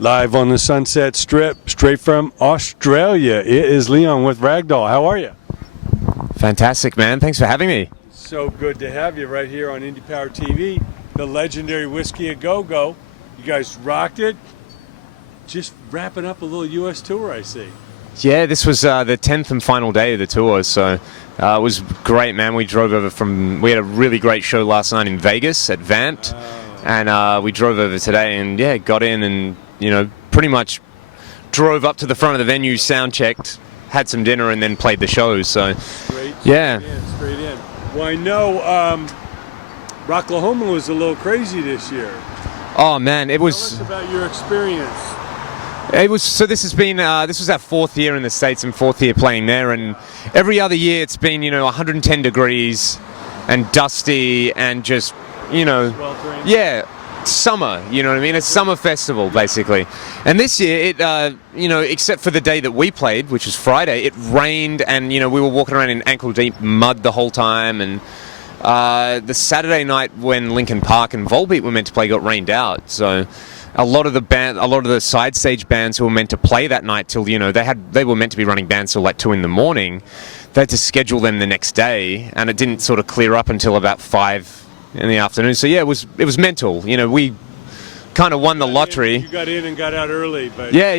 Live on the Sunset Strip, straight from Australia. It is Leon with Ragdoll. How are you? Fantastic, man. Thanks for having me. So good to have you right here on INDIEPOWER TV, the legendary Whiskey A Go-Go. You guys rocked it. Just wrapping up a little U.S. tour, I see. Yeah, this was the 10th and final day of the tour, so it was great, man. We drove over we had a really great show last night in Vegas at Vant, and we drove over today and, yeah, got in and, pretty much drove up to the front of the venue, sound checked, had some dinner, and then played the show, so, Straight in. Well, I know Rocklahoma was a little crazy this year. Oh, man, it was... Tell us about your experience. It was, so this has been, this was our 4th year in the States and 4th year playing there, and every other year it's been, 110 degrees and dusty and just, Sweltering. yeah, summer, you know what I mean? It's summer festival, basically. And this year, it, except for the day that we played, which was Friday, it rained and, we were walking around in ankle-deep mud the whole time, and the Saturday night when Linkin Park and Volbeat were meant to play got rained out, so... A lot of the side stage bands who were meant to play that night till, they were meant to be running bands till like 2 in the morning. They had to schedule them the next day, and it didn't sort of clear up until about 5 in the afternoon. So yeah, it was mental. We kind of won the lottery. You got in and got out early, but yeah,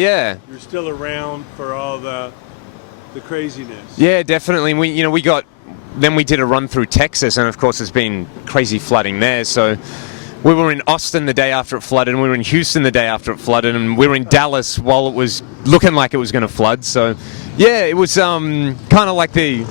you're still around for all the craziness. Yeah, definitely. Then we did a run through Texas, and of course there's been crazy flooding there. So. We were in Austin the day after it flooded, and we were in Houston the day after it flooded, and we were in Dallas while it was looking like it was going to flood. So, yeah, it was kind of like the...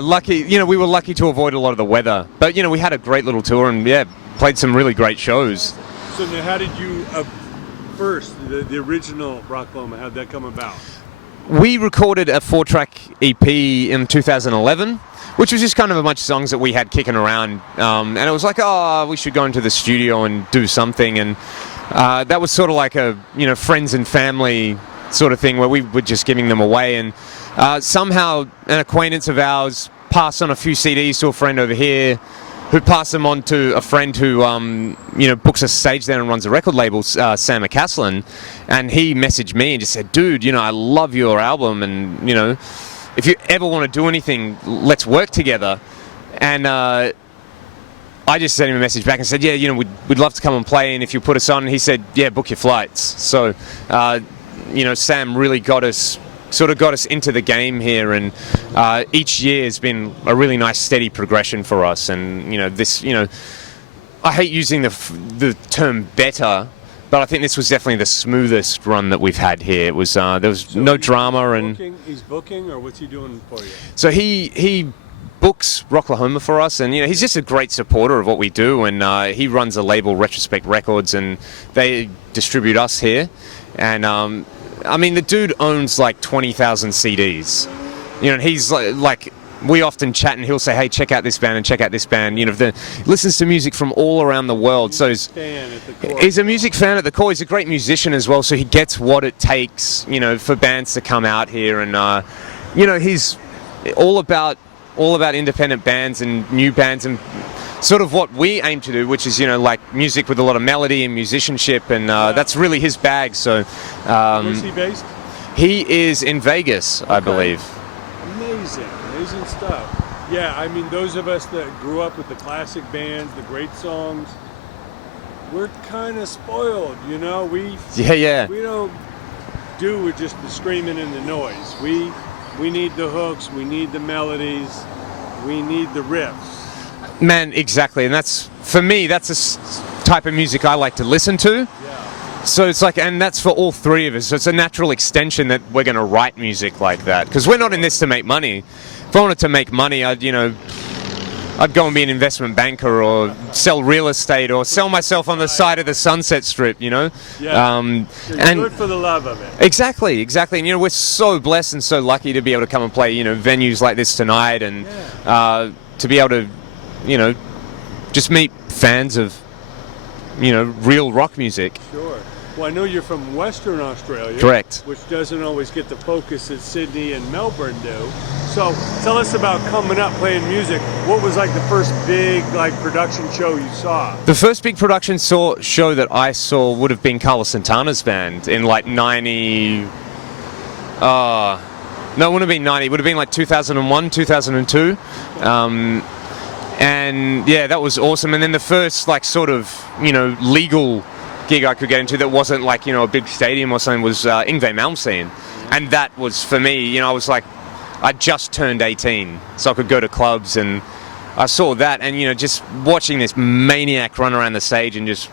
lucky. We were lucky to avoid a lot of the weather. But, we had a great little tour and, yeah, played some really great shows. So now how did you, first, the original Rocklahoma, how'd that come about? We recorded a 4-track EP in 2011, which was just kind of a bunch of songs that we had kicking around. And it was like, we should go into the studio and do something. And that was sort of like a, friends and family sort of thing where we were just giving them away. And somehow an acquaintance of ours passed on a few CDs to a friend over here, who passed them on to a friend who, books a stage there and runs a record label, Sam McCaslin, and he messaged me and just said, dude, I love your album, and, if you ever want to do anything, let's work together. And I just sent him a message back and said, yeah, we'd love to come and play, and if you put us on, he said, yeah, book your flights. So, Sam really got us into the game here, and each year has been a really nice steady progression for us. And I hate using the term better, but I think this was definitely the smoothest run that we've had here. It was there was no drama, and he's booking, or what's he doing for you? So he books Rocklahoma for us, and he's just a great supporter of what we do, and he runs a label, Retrospect Records, and they distribute us here. And the dude owns like 20,000 CDs. And he's like, we often chat and he'll say, hey, check out this band and check out this band. Listens to music from all around the world. So he's a music fan at the core. He's a great musician as well, so he gets what it takes, for bands to come out here. And, he's all about independent bands and new bands and sort of what we aim to do, which is, like music with a lot of melody and musicianship, and that's really his bag. So, where's he based? He is in Vegas, I believe. Amazing stuff. Yeah, those of us that grew up with the classic bands, the great songs, we're kind of spoiled, We don't do with just the screaming and the noise. We need the hooks, we need the melodies, we need the riffs. Man, exactly, and that's, for me, that's a type of music I like to listen to. Yeah. So it's like, and that's for all three of us, so it's a natural extension that we're going to write music like that, because we're not in this to make money. If I wanted to make money, I'd go and be an investment banker, or sell real estate, or sell myself on the side of the Sunset Strip, Yeah, and do it for the love of it. Exactly, and we're so blessed and so lucky to be able to come and play, venues like this tonight, and to be able to just meet fans of, real rock music. Sure. Well, I know you're from Western Australia. Correct. Which doesn't always get the focus that Sydney and Melbourne do. So tell us about coming up, playing music. What was like the first big like production show you saw? The first big production show that I saw would have been Carlos Santana's band in like 90. No, it wouldn't have been 90. It would have been like 2001, 2002. And yeah, that was awesome. And then the first like sort of, legal gig I could get into that wasn't like, a big stadium or something was Yngwie Malmsteen. And that was, for me, I was like, I just turned 18, so I could go to clubs, and I saw that, and just watching this maniac run around the stage and just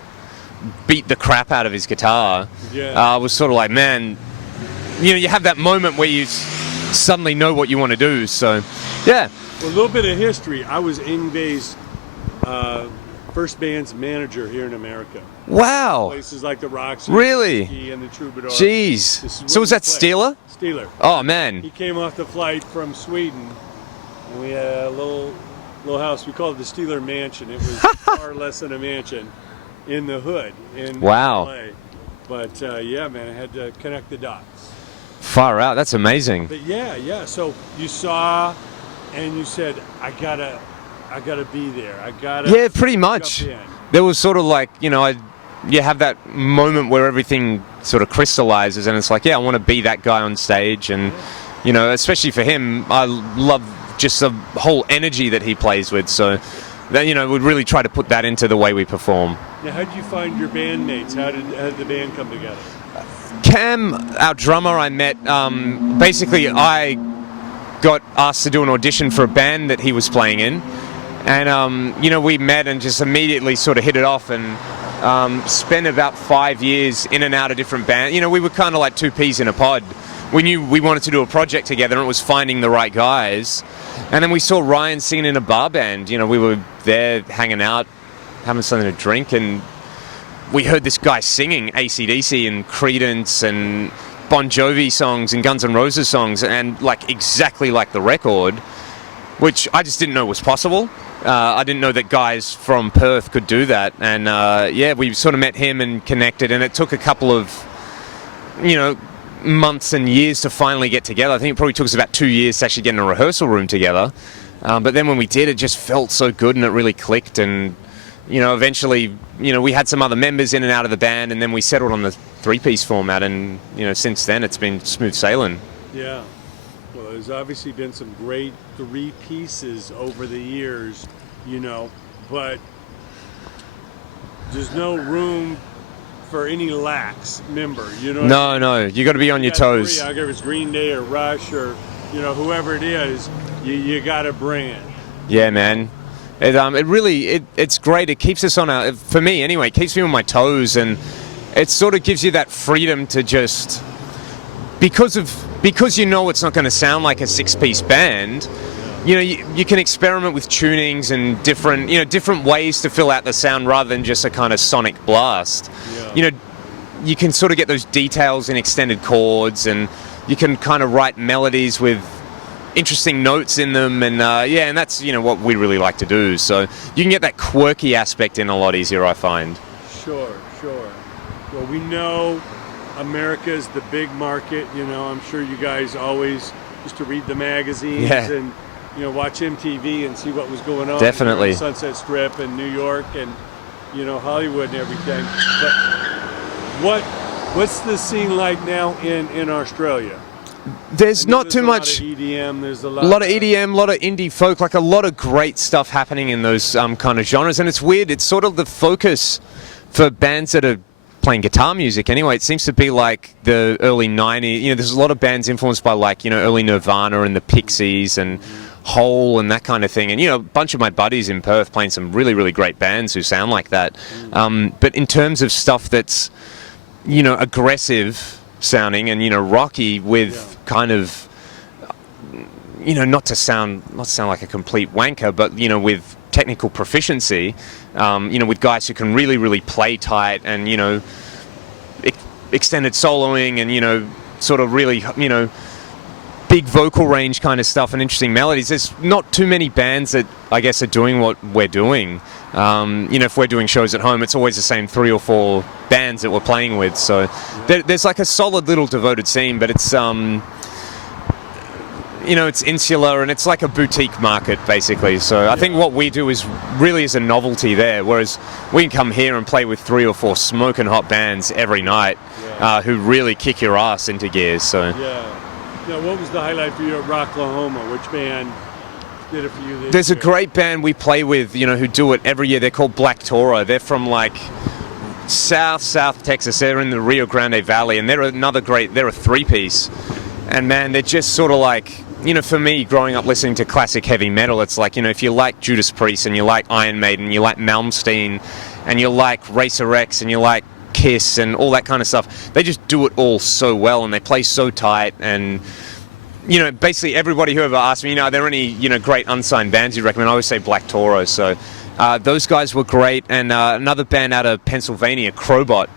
beat the crap out of his guitar, was sort of like, man, you have that moment where you suddenly know what you want to do. So, yeah. Well, a little bit of history. I was Yngwie's first band's manager here in America. Wow. Places like the Roxy, and the Troubadour. Jeez. So was that Steeler? Steeler. Oh, man. He came off the flight from Sweden, and we had a little house. We called it the Steeler Mansion. It was far less than a mansion in the hood in LA. But yeah, man, I had to connect the dots. Far out. That's amazing. But yeah. So you saw, and you said, I gotta be there. I gotta. Yeah, pretty much. There was sort of like, you have that moment where everything sort of crystallizes, and it's like, yeah, I want to be that guy on stage. And especially for him, I love just the whole energy that he plays with. So that, we'd really try to put that into the way we perform. Now, how did you find your bandmates? How did the band come together? Cam, our drummer, I met, basically I got asked to do an audition for a band that he was playing in. And, we met and just immediately sort of hit it off, and spent about 5 years in and out of different bands. We were kind of like two peas in a pod. We knew we wanted to do a project together, and it was finding the right guys. And then we saw Ryan singing in a bar band. We were there hanging out, having something to drink, and we heard this guy singing AC/DC and Creedence and Bon Jovi songs and Guns N' Roses songs, and like exactly like the record, which I just didn't know was possible. I didn't know that guys from Perth could do that. And we sort of met him and connected, and it took a couple of, months and years to finally get together. I think it probably took us about 2 years to actually get in a rehearsal room together. But then when we did, it just felt so good, and it really clicked. And, eventually, we had some other members in and out of the band, and then we settled on the three-piece format. And, since then, it's been smooth sailing. Yeah. Well, there's obviously been some great three pieces over the years, but there's no room for any lax member, No, you got to be on your toes. I don't care if it's Green Day or Rush or, whoever it is, you got to bring it. Yeah, man. It's great. It keeps us on for me anyway, it keeps me on my toes, and it sort of gives you that freedom to just, because it's not going to sound like a six-piece band, you can experiment with tunings and different ways to fill out the sound rather than just a kind of sonic blast. Yeah. You can sort of get those details in extended chords, and you can kind of write melodies with interesting notes in them, and and that's what we really like to do. So you can get that quirky aspect in a lot easier, I find. Sure. Well, we know America's the big market. I'm sure you guys always used to read the magazines and watch MTV and see what was going on. Definitely. Sunset Strip and New York and Hollywood and everything. But what's the scene like now in Australia? There's not too much EDM. There's a lot of EDM, a lot of indie folk, like a lot of great stuff happening in those kind of genres. And it's weird. It's sort of the focus for bands that are playing guitar music anyway. It seems to be like the early 90s. There's a lot of bands influenced by like, early Nirvana and the Pixies and Hole and that kind of thing. And, a bunch of my buddies in Perth playing some really, really great bands who sound like that. But in terms of stuff that's, aggressive sounding and, rocky with kind of, not to sound like a complete wanker, but, with technical proficiency, with guys who can really, really play tight and, extended soloing and, sort of really, big vocal range kind of stuff and interesting melodies. There's not too many bands that I guess are doing what we're doing. If we're doing shows at home, it's always the same 3 or 4 bands that we're playing with. So there's like a solid little devoted scene, but it's you know, it's insular and it's like a boutique market basically. So I think what we do is really is a novelty there, whereas we can come here and play with 3 or 4 smoking hot bands every night who really kick your ass into gears. So Now, what was the highlight for you at Rocklahoma? Which band did it for you this There's year? a great band we play with, you know, who do it every year. They're called Black Toro. They're from like South Texas. They're in the Rio Grande Valley, and they're a 3-piece. And man, they're just sort of like, you know, for me, growing up listening to classic heavy metal, it's like, you know, if you like Judas Priest and you like Iron Maiden, you like Malmsteen, and you like Racer X and you like Kiss and all that kind of stuff, they just do it all so well, and they play so tight. And you know, basically everybody who ever asked me, you know, are there any, you know, great unsigned bands you recommend? I always say Black Toro. So those guys were great. And another band out of Pennsylvania, Crowbot,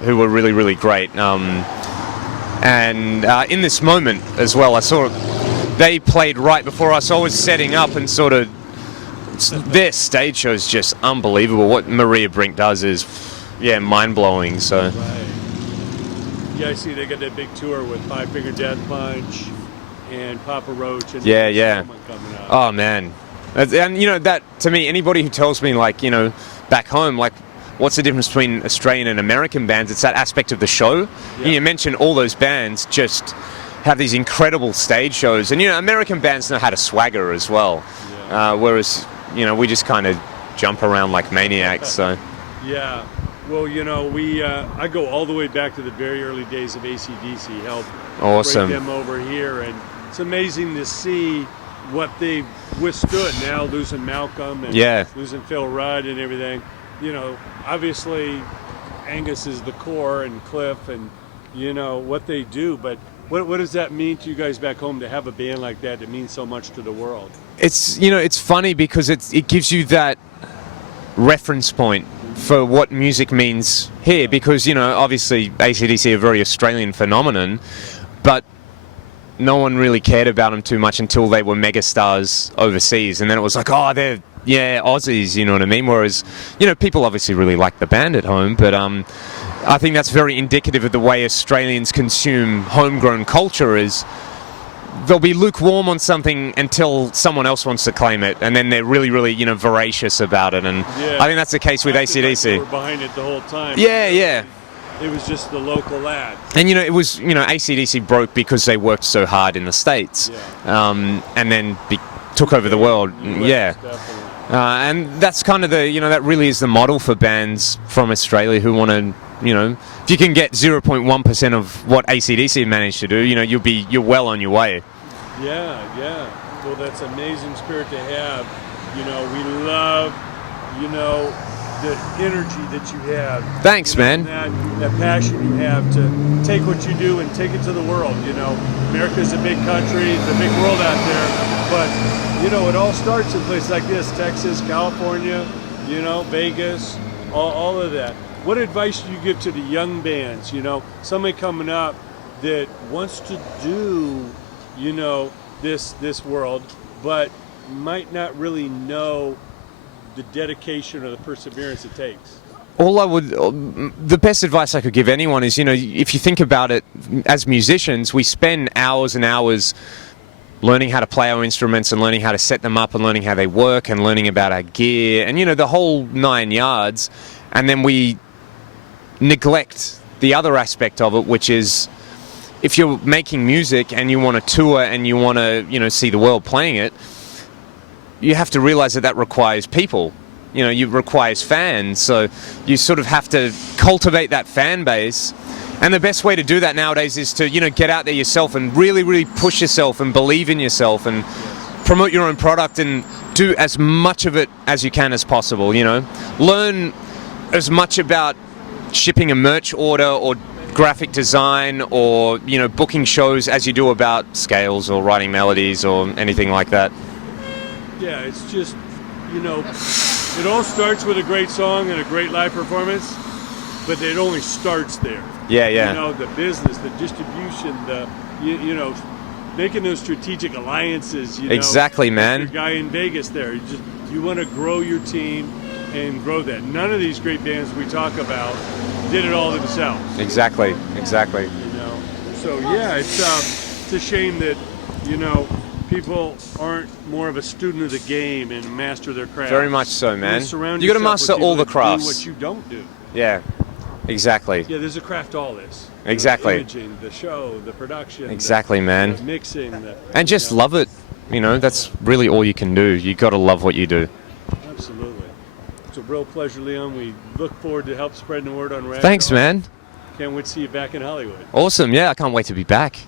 who were really, really great. And in this moment as well, I saw they played right before us. I was setting up and sort of, their stage show is just unbelievable. What Maria Brink does is, mind-blowing. So. Right. Yeah, I see they got that big tour with Five Finger Death Punch and Papa Roach and someone coming out. Oh man, and you know that to me, anybody who tells me like, you know, back home, like, what's the difference between Australian and American bands? It's that aspect of the show. Yeah. You mentioned all those bands just have these incredible stage shows, and you know, American bands know how to swagger as well, whereas you know, we just kind of jump around like maniacs. So yeah. Well, you know, I go all the way back to the very early days of AC/DC, helped awesome. bring them over here, and it's amazing to see what they've withstood now, losing Malcolm and losing Phil Rudd and everything. You know, obviously Angus is the core and Cliff and, you know, what they do, but what does that mean to you guys back home to have a band like that that means so much to the world? It's, you know, it's funny because it gives you that reference point for what music means here, because, you know, obviously AC/DC are a very Australian phenomenon, but no one really cared about them too much until they were megastars overseas, and then it was like, oh, they're Aussies, you know what I mean? Whereas, you know, people obviously really like the band at home, but I think that's very indicative of the way Australians consume homegrown culture. Is they'll be lukewarm on something until someone else wants to claim it, and then they're really, really, you know, voracious about it. And I think that's the case with AC/DC. They were behind it the whole time. Yeah. It was just the local lad. And, you know, it was, you know, AC/DC broke because they worked so hard in the States, and then took over the world. And that's kind of the, you know, that really is the model for bands from Australia who want to, you know, if you can get 0.1% of what AC/DC managed to do, you know, you're well on your way. Yeah. Well, that's an amazing spirit to have. You know, we love, you know, the energy that you have. Thanks, you know, man. That passion you have to take what you do and take it to the world. You know, America's a big country, it's a big world out there, but, you know, it all starts in places like this, Texas, California, you know, Vegas, all of that. What advice do you give to the young bands, you know, somebody coming up that wants to do, you know, this world, but might not really know the dedication or the perseverance it takes? The best advice I could give anyone is, you know, if you think about it, as musicians, we spend hours and hours learning how to play our instruments and learning how to set them up and learning how they work and learning about our gear and, you know, the whole 9 yards. And then we neglect the other aspect of it, which is if you're making music and you want to tour and you want to, you know, see the world playing it, you have to realize that requires people. You know, it requires fans. So you sort of have to cultivate that fan base. And the best way to do that nowadays is to, you know, get out there yourself and really, really push yourself and believe in yourself and promote your own product and do as much of it as you can as possible, you know. Learn as much about shipping a merch order or graphic design or, you know, booking shows as you do about scales or writing melodies or anything like that. Yeah, it's just, you know, it all starts with a great song and a great live performance, but it only starts there. Yeah. You know, the business, the distribution, you know, making those strategic alliances, you know. Exactly, man. Your guy in Vegas there, you want to grow your team and grow that. None of these great bands we talk about did it all themselves. Exactly. You know, so yeah, it's a shame that, you know, people aren't more of a student of the game and master their craft. Very much so, man. Surround You got to yourself master with all people the that crafts. do what you don't do. Yeah, exactly. Yeah, there's a craft to all this. Exactly. The imaging, the show, the production. Exactly, man. The mixing. And just love it. You know, that's really all you can do. You got to love what you do. Absolutely. It's a real pleasure, Leon. We look forward to help spreading the word on RAGDOLL. Thanks, man. Can't wait to see you back in Hollywood. Awesome. Yeah, I can't wait to be back.